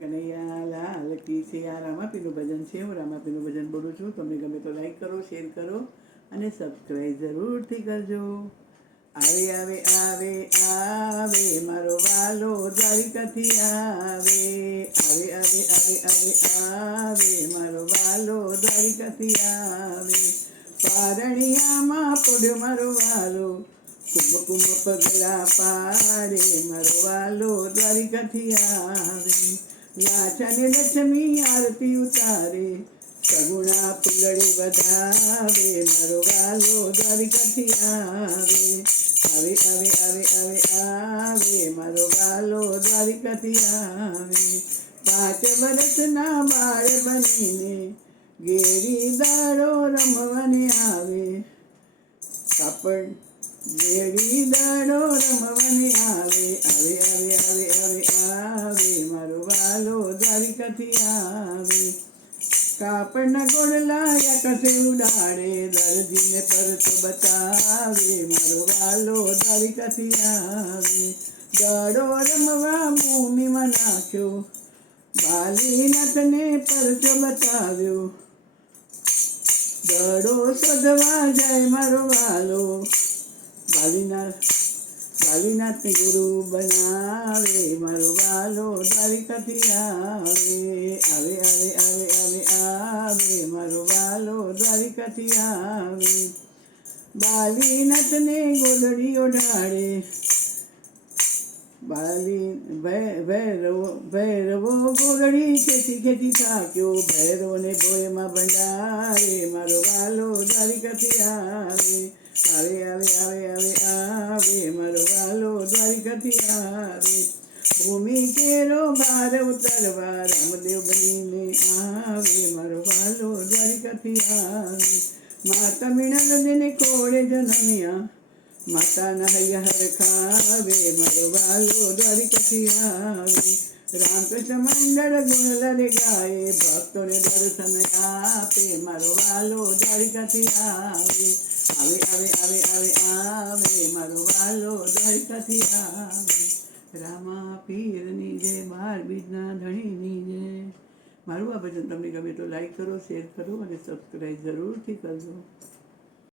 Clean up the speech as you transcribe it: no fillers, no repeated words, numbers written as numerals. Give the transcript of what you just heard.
કનૈયા લાલ કી છે. આ રામાપીનું ભજન છે. હું રામાપીનું ભજન બોલું છું. તમને ગમે તો લાઈક કરો, શેર કરો અને સબસ્ક્રાઈબ જરૂરથી કરજો. આવે આવે આવે આવે મારો વાલો દ્વારિકાથી આવે. આવે આવે આવે આવે આવે મારો વાલો દ્વારિકાથી આવે. પારણિયામાં પડ્યો મારો વાલો, કુમકુમ પગલા પાડે મારો વાલો દ્વારિકાથી આવે. લાચાને લક્ષ્મી આરતી ઉતારે, સગુણા ફૂલડી વધાવે મારો વાલો દ્વારિકાથી આવે. આવે આવે આવે આવે આવે મારો વાલો દ્વારિકાથી આવે. 5 વર્ષના બાળ બનીને ગેરી દાડો રમવાને આવે. કાપડ ગેરી દાડો રમવાને આવે. આવે આવે આવે આવે આવે મારો વાલો દ્વારિકાથી આવે. કાપડના ગોળલા આકાશે ઉડાડે, દરજીને પરચો બતાવે મારો વાલો દ્વારિકાથી આવે. દડો રમવા ભૂમિમાં નાખ્યો, બાલીનાથને પરચો બતાવ્યો. દડો શોધવા જાય મારો વાલો, બાલીનાથને ગુરુ બનાવે મારો વાલો દ્વારિકાથી આવે. આવે આવે આવે આવે આવે મારો વાલો દ્વારિકાથી આવે. બાલીનાથને ગોદડી ઓઢાડે, ભૈરવો ગોગડી ખેતી ખેતી થાક્યો. ભૈરવને ભોયમાં ભંડારે મારો વાલો દ્વારિકાથી આવે. આવે આવે આવે આવે આવે મારો વાલો દ્વારિકાથી આવે. ભૂમિ કેરો ભાર ઉતારવા રામદેવ બનીને આવે મારો વાલો દ્વારિકાથી આવે. માતા મીણલને કોળે જન્મ્યા, માતાના હૈયા હરખાવે મારો વાલો દ્વારિકાથી આવે. રામકૃષ્ણ મંડળ ગુણલરે ગાય, ભક્તોને દર્શન આપે મારો વાલો દ્વારિકાથી આવે. આવે આવે આવે આવે આવે મારો વાલો દ્વારિકાથી આવે. રામા પીરની જય, 12 બીજના ધણીની જય. મારું આ ભજન તમને ગમે તો લાઈક કરો, શેર કરો અને સબસ્ક્રાઈબ જરૂરથી કરજો.